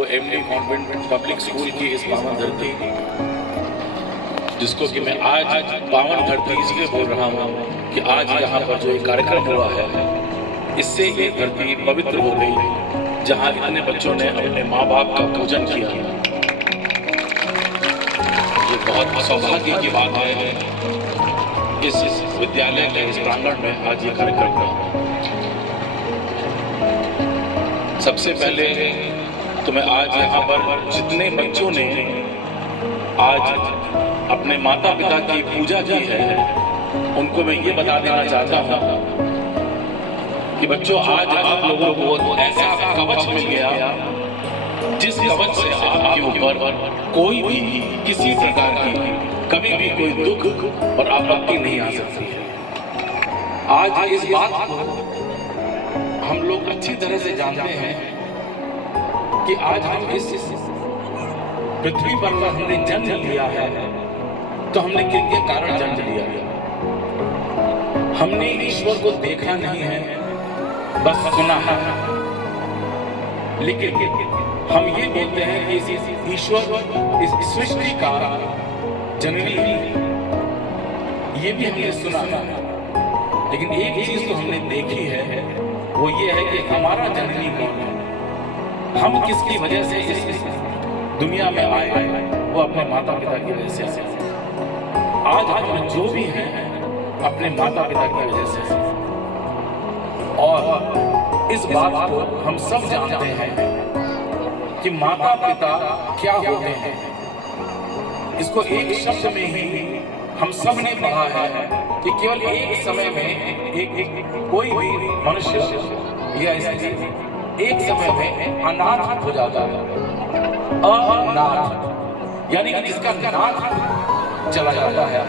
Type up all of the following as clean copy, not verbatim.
वो MD convent public school की इस पावन धरती, जिसको कि मैं आज पावन धरती इसलिए बोल रहा हूँ कि आज यहाँ पर जो एक कार्यक्रम हुआ है, इससे ये धरती पवित्र हो गई, जहाँ इतने बच्चों ने अपने माँ बाप का पूजन किया। ये बहुत सौभाग्य की बात है इस विद्यालय के इस प्रांगण में आज ये कार्यक्रम हुआ। सबसे पहले तो मैं आज यहाँ पर जितने बच्चों ने आज अपने माता पिता की पूजा की है, उनको मैं ये बता देना चाहता हूँ कि बच्चों, आज आप लोगों को ऐसा कवच मिल गया जिस कवच से आपके ऊपर कोई भी किसी प्रकार की कभी भी कोई दुख और आपत्ति नहीं आ सकती है। आज इस बात को हम लोग अच्छी तरह से जानते हैं कि आज हम इस पृथ्वी पर हमने जन्म लिया है, तो हमने किनके कारण जन्म लिया है? हमने ईश्वर को देखा नहीं है, बस सुना है। लेकिन हम ये बोलते हैं कि इस ईश्वर, इस सृष्टि का जननी, ये भी हमने सुना है। लेकिन एक चीज तो हमने देखी है, वो ये है कि हमारा जननी कौन है, हम किसकी वजह से इस दुनिया में आए, वो अपने माता पिता की वजह से। आज हम जो भी हैं अपने माता पिता की वजह से, और इस बात को हम सब जानते हैं कि माता पिता क्या होते हैं। इसको एक शब्द में ही हम सब ने पढ़ा है कि केवल एक समय में एक कोई भी मनुष्य या स्त्री एक समय में अनाथ हो जाता है। अनाथ यानी कि जिसका नाथ चला जाता है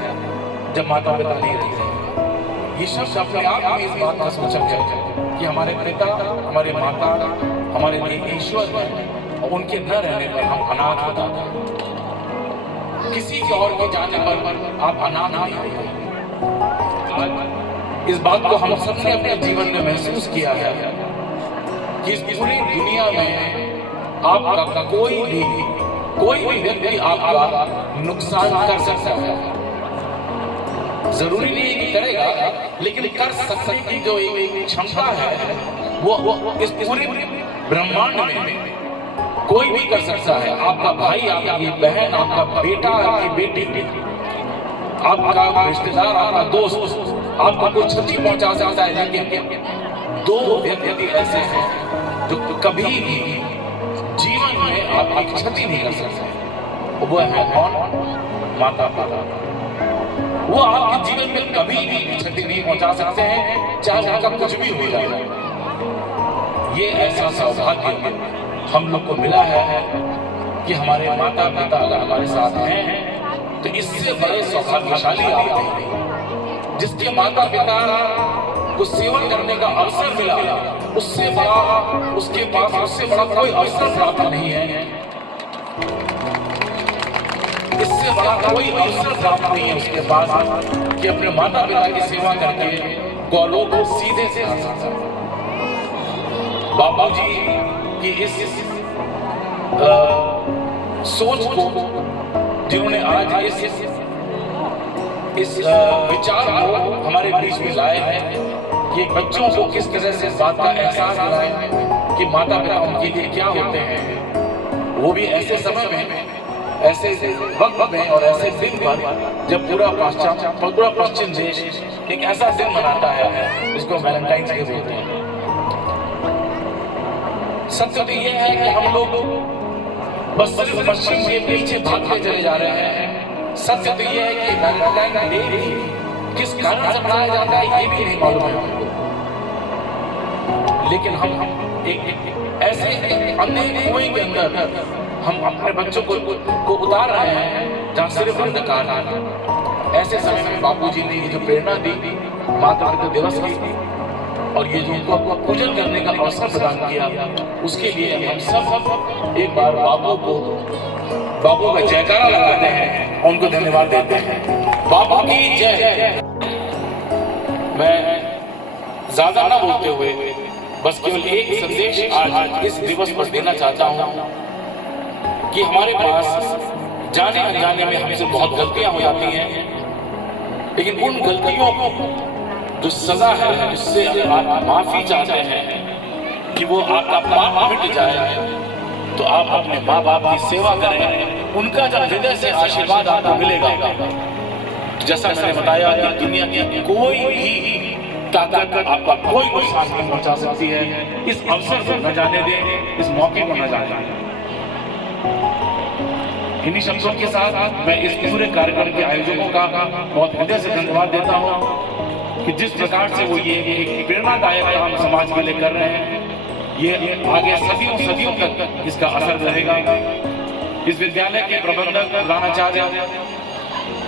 जब माता पिता नहीं रहते। ये शब्द अपने आप में इस बात का सूचक है कि हमारे पिता, हमारे माता, हमारे लिए ईश्वर है, और उनके न रहने पर हम अनाथ हो जाते हैं। किसी के और के जाने पर आप अनाथ नहीं होते। इस बात को हम सबने अपने जीवन में महसूस किया है कि इस पूरी दुनिया में आपका कोई भी व्यक्ति आपका नुकसान कर सकता है। जरूरी नहीं कि करेगा, लेकिन कर सकने की जो एक क्षमता है वो इस पूरे ब्रह्मांड में कोई भी कर सकता है। आपका भाई, आपकी बहन, आपका बेटा, आपकी बेटी, आपका रिश्तेदार, आपका दोस्त आपको कोई क्षति पहुंचा सकता है। लेकिन दो व्यक्ति ऐसे हैं जो कभी भी जीवन में आपकी क्षति नहीं कर सकते। वो है कौन? माता पिता। वो आपके जीवन में कभी भी क्षति नहीं पहुंचा सकते हैं, चाहे उनका कुछ भी हो जाए। ये ऐसा सौभाग्य हम लोग को मिला है कि हमारे माता पिता अगर हमारे साथ हैं, तो इससे बड़े सौभाग्यशाली आप हैं। जिसके माता पिता को सेवन करने का अवसर मिला, उससे बड़ा उसके पास उससे बड़ा कोई अवसर प्राप्त नहीं है। इससे बड़ा कोई अवसर प्राप्त नहीं है उसके पास कि अपने माता पिता की सेवा करके गौलोक को सीधे से आ सकता है। बाबूजी की इस सोच को, जिन्होंने आज इस विचार को हमारे बीच में लाए हैं कि बच्चों को किस तरह से इस बात का एहसास दिलाए कि माता पिता उनके लिए क्या होते हैं, वो भी ऐसे समय में, ऐसे वक्त में और ऐसे दिन पर जब पूरा पश्चिम देश एक ऐसा दिन मनाता है जिसको वैलेंटाइंस डे बोलते हैं। सत्य तो यह है कि हम लोग बस सिर्फ पश्चिम के पीछे भागते चले जा रहे हैं। सत्य तो यह है कि वैलेंटाइन डे किस कारण से मनाया जाता है ये भी नहीं मालूम है हमको। लेकिन हम एक ऐसे अंधेरे कुएं के अंदर हम अपने बच्चों को उतार रहे हैं जहाँ सिर्फ अंधकार है। ऐसे समय में बापूजी ने ये जो प्रेरणा दी माता पिता दिवस की, और ये जो उनको पूजन करने का अवसर प्रदान किया, उसके लिए हम सब एक बार बाबू का जयकारा लगाते हैं और उनको धन्यवाद देते हैं। बाबू की जय। मैं ज्यादा ना बोलते हुए बस केवल एक संदेश आज इस दिवस पर देना चाहता हूँ कि हमारे पास जाने अनजाने में हमसे बहुत गलतियां हो जाती हैं, लेकिन उन गलतियों को जो सजा है, उससे अगर आप माफी चाहते हैं कि वो आपका पाप मिट जाए, तो आप अपने माँ बाप की सेवा करें। उनका जब हृदय से आशीर्वाद आपको मिलेगा, जैसा मैंने बताया कि दुनिया की कोई भी ताकत आपका कोई नुकसान नहीं पहुंचा सकती है। इस अवसर को न जाने दें, इस मौके को न जाने दें। इन्हीं शब्दों के साथ मैं इस पूरे कार्यक्रम के आयोजकों का बहुत हृदय से धन्यवाद देता हूं कि जिस प्रकार से वो ये एक प्रेरणादायक काम समाज के लिए कर रहे हैं, ये आगे सदियों सदियों तक इसका असर रहेगा। इस विद्यालय के प्रबंधक, प्रधानाचार्य,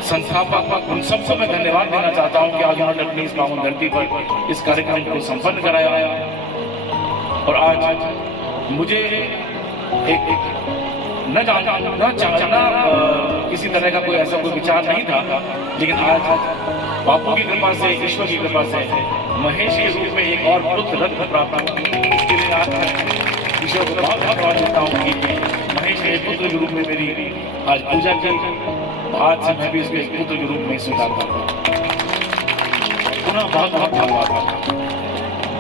संस्थापक, उन सबको मैं धन्यवाद देना चाहता हूं कि आज उन्होंने अपनी इस पावन धरती पर इस कार्यक्रम को संपन्न कराया। और आज मुझे एक न जानना किसी तरह का कोई ऐसा कोई विचार नहीं था, लेकिन आज बापू की कृपा से, ईश्वर की कृपा से महेश के रूप में एक और पुत्र रत्न प्राप्त हुआ। इसके लिए आज मैं ईश्वर को बहुत धन्यवाद देता हूँ कि महेश ने पुत्र के रूप में मेरी आज पूजा की। आज से मैं भी इसको एक पुत्र के रूप में स्वीकार करता हूँ। पुनः बहुत बहुत धन्यवाद।